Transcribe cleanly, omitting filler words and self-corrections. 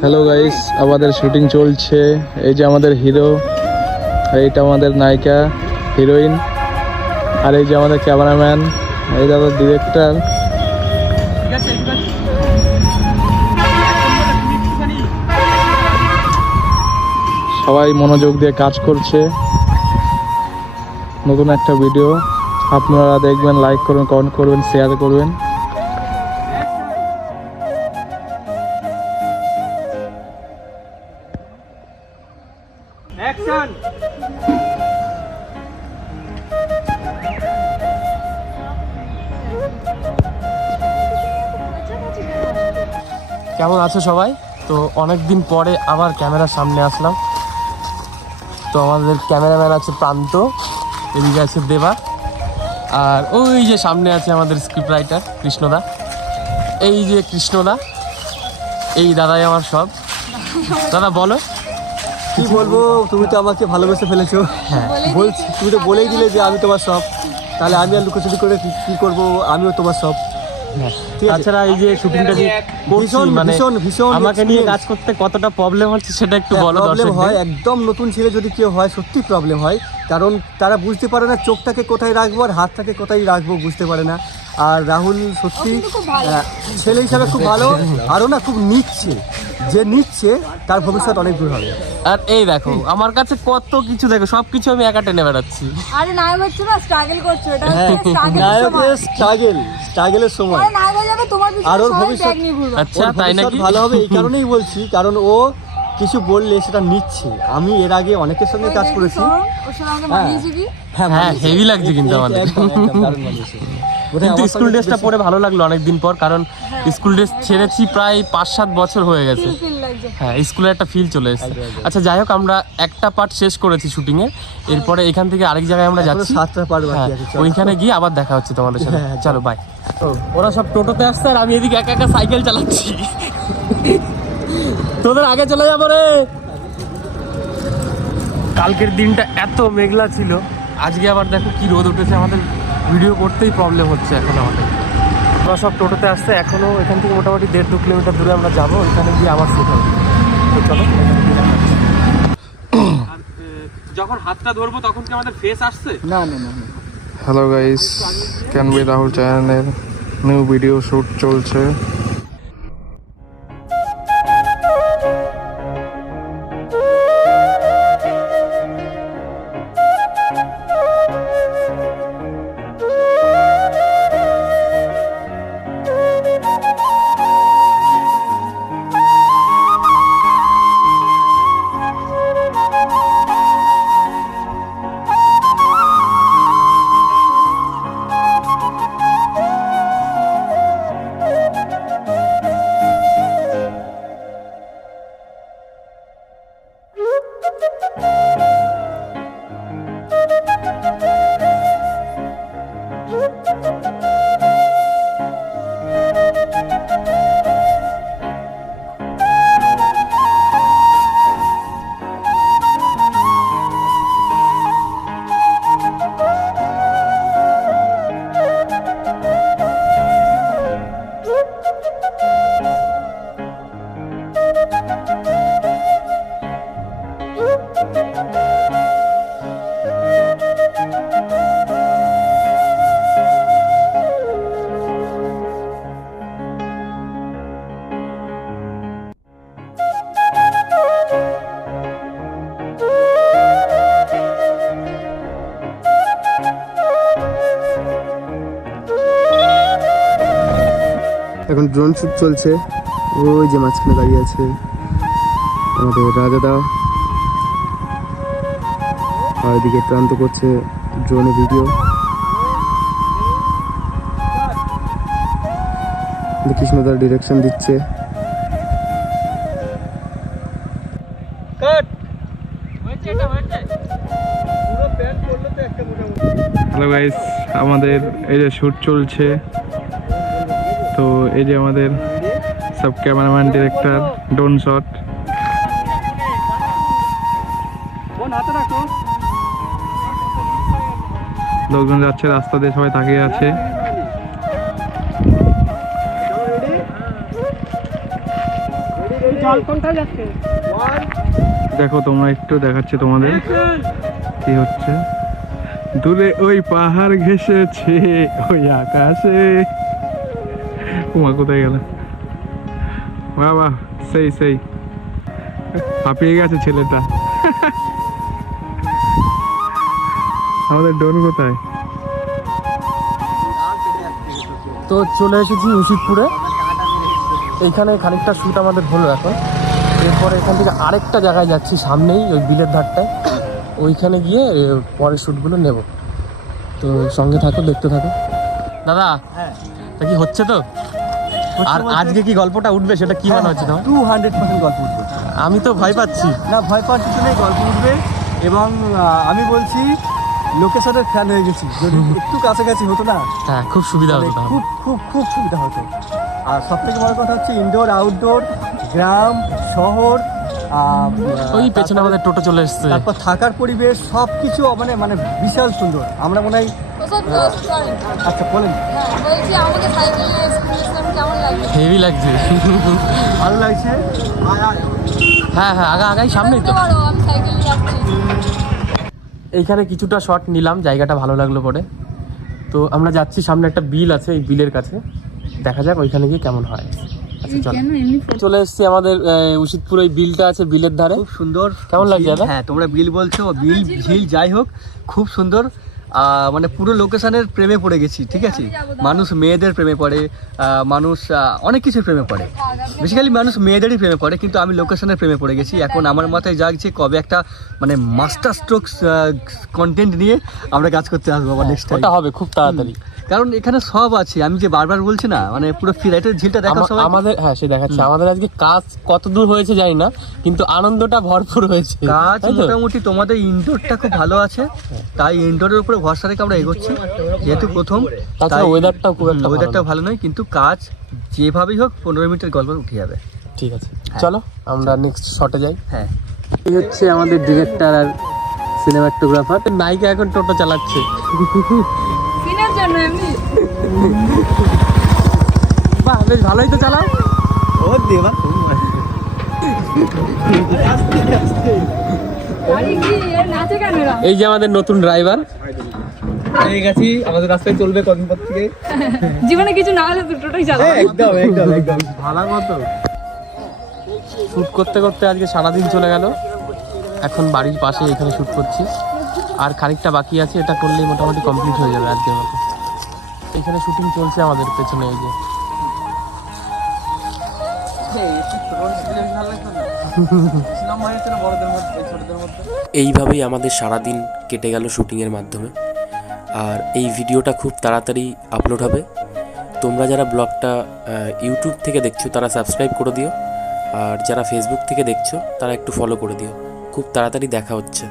Hello guys, আমাদের shooting চলছে। এই যে আমাদের হিরো, এইটা আমাদের নায়িকা হিরোইন, আর এই যে আমাদের ক্যামেরাম্যান, এই যে আমাদের ডিরেক্টর। সবাই মনোযোগ দিয়ে কাজ করছে। নতুন একটা ভিডিও আপনারা দেখবেন, লাইক করবেন, কমেন্ট করবেন, শেয়ার করবেন। অ্যাকশন। কেমন আছো সবাই? তো অনেক দিন পরে আবার ক্যামেরার সামনে আসলাম। তো আমাদের ক্যামেরাম্যান আছে প্রান্ত, এদিকে আছে দেবা, আর ওই যে সামনে আছে আমাদের স্ক্রিপ্ট রাইটার কৃষ্ণদা। এই যে কৃষ্ণদা, এই দাদাই আমার সব। দাদা বলো কি বলবো, তুমি তো আমাকে ভালোবেসে ফেলেছো। হ্যাঁ বলছি, তুমি তো বলেই দিলে যে আমি তোমার সব, তাহলে আমি আর লুকোচুরি করে কি করব? আমিও তোমার সব। ঠিক আছে। তাছাড়া এই যে শুটিংটা যে করছি, ভীষণ মানে ভীষণ ভীষণ আমাকে নিয়ে experience। কাজ করতে কতটা প্রবলেম হচ্ছে সেটা একটু বলো প্রবলেম দর্শকদের। হয়, একদম নতুন ছেলে যদি কেউ হয় সত্যি প্রবলেম হয়, কারণ তারা বুঝতে পারে না চোখটাকে কোথায় রাখবো আর হাতটাকে কোথায় রাখবো, বুঝতে পারে না। আর রাহুল সত্যি ছেলে হিসাবে খুব ভালো, আরও না খুব নিচ্ছে, যে নিচ্ছে তার ভবিষ্যৎ অনেক দূর হবে। আর এই দেখো আমার কাছে কত কিছু, দেখো সবকিছু আমি একা টেনে বেড়াচ্ছি। আরে নায়ক হচ্ছে না, স্ট্রাগল করছো, এটা নায়কের স্ট্রাগলের সময় নায়ক হয়ে যাবে, তোমার পিছনে আর ওর সবাই ভবিষ্যৎ ব্যাগ নিয়ে ঘুরবে। আচ্ছা ওর তাই ভবিষ্যৎ নাকি? ভালো হবে এই কারণেই বলছি, কারণ ও কিছু বললে সেটা নিচ্ছে। আমি এর আগে অনেকের সঙ্গে কাজ করেছি। ওর সঙ্গে আমাকে মানিয়েছে কি? হ্যাঁ হেভি লাগছে কিন্তু আমাদের। একদম দারুণ বানিয়েছে। বোধহয় কিন্তু আমার স্কুল সঙ্গে ড্রেসটা বেশি- পরে ভালো লাগলো অনেকদিন পর, কারণ স্কুল ড্রেস ছেড়েছি প্রায় 5-7 বছর হয়ে গেছে। ফিল লাগছে। হ্যাঁ স্কুলের একটা ফিল চলে এসেছে। আচ্ছা যাই হোক, আমরা একটা পার্ট শেষ করেছি শুটিং এ, এরপরে এখান থেকে আরেক জায়গায় আমরা এখনো যাচ্ছি। 7টা পার্ট বাকি হ্যাঁ আছে, চলো। ওইখানে গিয়ে আবার দেখা হচ্ছে তোমাদের সাথে। হ্যাঁ, চলো বাই। ওরা সব টোটোতে আসছে আর আমি এদিকে একা একা সাইকেল চালাচ্ছি। তোদের আগে চলে যাবো রে। কালকের দিনটা এত মেঘলা ছিল, আজকে আবার দেখো কি রোদ উঠেছে। আমাদের ভিডিও করতেই প্রবলেম হচ্ছে এখন আমাদের। আমরা সব টোটোতে আসছে, এখনও এখান থেকে মোটামুটি 1.5-2 কিলোমিটার দূরে আমরা যাবো, ওইখানে গিয়ে আবার শুট হবে। তো চলো। যখন হাতটা ধরবো তখন কি আমাদের ফেস আসছে? না না না না। Hello guys, can be Rahul চ্যানেলের নিউ ভিডিও শ্যুট চলছে। এখন ড্রোন শুট চলছে, ওই যে মাঝখানে দাঁড়িয়ে আছে আমাদের রাজাদা, আর এদিকে প্রান্ত করছে ড্রোনে ভিডিও। কৃষ্ণদার ডিরেকশন দিচ্ছে। হ্যালো গাইস, আমাদের এই যে শ্যুট চলছে। তো এই যে আমাদের সব ক্যামেরাম্যান, ডিরেক্টর, ড্রোন শট। লোকজন যাচ্ছে, রাস্তা দিয়ে সবাই তাকিয়ে আছে। দেখো তোমরা একটু দেখাচ্ছি তোমাদের কি হচ্ছে। দূরে ওই পাহাড় ঘেসেছে ওই আকাশে। উমা কোথায় গেল? বাহ বাহ, সেই সেই হাঁপিয়ে গেছে ছেলেটা। আমাদের ডোন কোথায়? তো চলে এসেছি উশিদপুরে। এইখানে খানিকটা শ্যুট আমাদের হলো এখন। এরপরে এখান থেকে আরেকটা জায়গায় যাচ্ছি সামনেই, ওই বিলের ধারটায়। ওইখানে গিয়ে পরের শ্যুটগুলো নেব। তো সঙ্গে থাকো, দেখতে থাকো। দাদা, তা কি হচ্ছে তো? আর আজকে কি গল্পটা উঠবে সেটা কি মনে হচ্ছে তোমার? 200% গল্প উঠবে। আমি তো ভয় পাচ্ছি। না, ভয় পাওয়ার কিছু নেই, গল্প উঠবে। এবং আমি বলছি লোকেশনের ফ্যান হয়ে গেছি। যদি একটু কাছাকাছি হতো না, হ্যাঁ, খুব সুবিধা মানে হতো তাহলে। খুব খুব খুব সুবিধা হতো। আর সব থেকে বড় কথা হচ্ছে ইনডোর আউটডোর, গ্রাম শহর, ওই পেছনে আমাদের টোটো চলে এসছে। তারপর থাকার পরিবেশ সব কিছু মানে মানে বিশাল সুন্দর। আমরা মনে হয় আচ্ছা বলেন। বলছি আমাকে সাইকেল নিয়ে এক্সপ্রেশন কেমন লাগে? হেভি লাগছে। ভালো লাগছে। হ্যাঁ হ্যাঁ, আগাই সামনেই তো। আমি সাইকেল নিয়ে যাচ্ছি। এইখানে কিছুটা শট নিলাম, জায়গাটা ভালো লাগলো পরে। তো আমরা যাচ্ছি, সামনে একটা বিল আছে, এই বিলের কাছে। দেখা যাক ওইখানে গিয়ে কেমন হয়। আচ্ছা চল। চলে এসেছি আমাদের উশিদপুর, ওই বিলটা আছে বিলের ধারে। খুব সুন্দর। কেমন লাগছে দাদা? হ্যাঁ, তোমরা বিল বলছো, বিল ঝিল যাই হোক খুব সুন্দর। মানে পুরো লোকেশনের প্রেমে পড়ে গেছি, ঠিক আছে। মানুষ মেয়েদের প্রেমে পড়ে, মানুষ অনেক কিছুর প্রেমে পড়ে। বেসিক্যালি মানুষ মেয়েদেরই প্রেমে পড়ে, কিন্তু আমি লোকেশনের প্রেমে পড়ে গেছি। এখন আমার মাথায় জাগছে কবে একটা মানে মাস্টার স্ট্রোক কন্টেন্ট নিয়ে আমরা কাজ করতে আসবো আবার নেক্সট টাইম। ওটা হবে খুব তাড়াতাড়ি। কারণ এখানে সব আছে, আমি যে বারবার বলছি না, মানে পুরো ফ্লাইটের ঝিলটা দেখা সবাই। আমাদের হ্যাঁ সে দেখাচ্ছে। আমাদের আজকে কাজ কত দূর হয়েছে জানি না, কিন্তু আনন্দটা ভরপুর হয়েছে। কাজ তাই তো? মোটামুটি তোমাদের ইনডোরটা খুব ভালো আছে, তাই ইনডোরের উপরে ভরসা রেখে আমরা এগোচ্ছি। যেহেতু প্রথম, তাছাড়া ওয়েদারটাও খুব একটা ওয়েদারটা ভালো নয়, কিন্তু কাজ যেভাবেই হোক 15 মিনিটের গল্প উঠে যাবে। ঠিক আছে, চলো আমরা নেক্সট শটে যাই। হ্যাঁ, এই হচ্ছে আমাদের ডিরেক্টর আর সিনেমাটোগ্রাফার। নায়িকা এখন টোটো চালাচ্ছে। সিনের জন্য এমনি বাহ, বেশ ভালোই তো চালাও। ও দেবা আরে কি এর নাচে কেন এরা? এই যে আমাদের নতুন ড্রাইভার। এই গেছি, আমাদের রাস্তায় চলবে কদিন পর থেকে। জীবনে কিছু না হলে দুটোই চালাবো। একদম একদম একদম ভালো মতো শ্যুট করতে করতে আজকে সারাদিন চলে গেল। এখন বাড়ির পাশে এখানে শ্যুট করছি, আর খানিকটা বাকি আছে। এটা করলেই মোটামুটি কমপ্লিট হয়ে যাবে আজকের মতো। এখানে শুটিং চলছে আমাদের পেছনে। এই যে এইভাবেই আমাদের সারাদিন কেটে গেল শুটিংয়ের মাধ্যমে। আর এই ভিডিওটা খুব তাড়াতাড়ি আপলোড হবে। তোমরা যারা ব্লগটা ইউটিউব থেকে দেখছো তারা সাবস্ক্রাইব করে দিও, আর যারা ফেসবুক থেকে দেখছো তারা একটু ফলো করে দিও। খুব তাড়াতাড়ি দেখা হচ্ছে।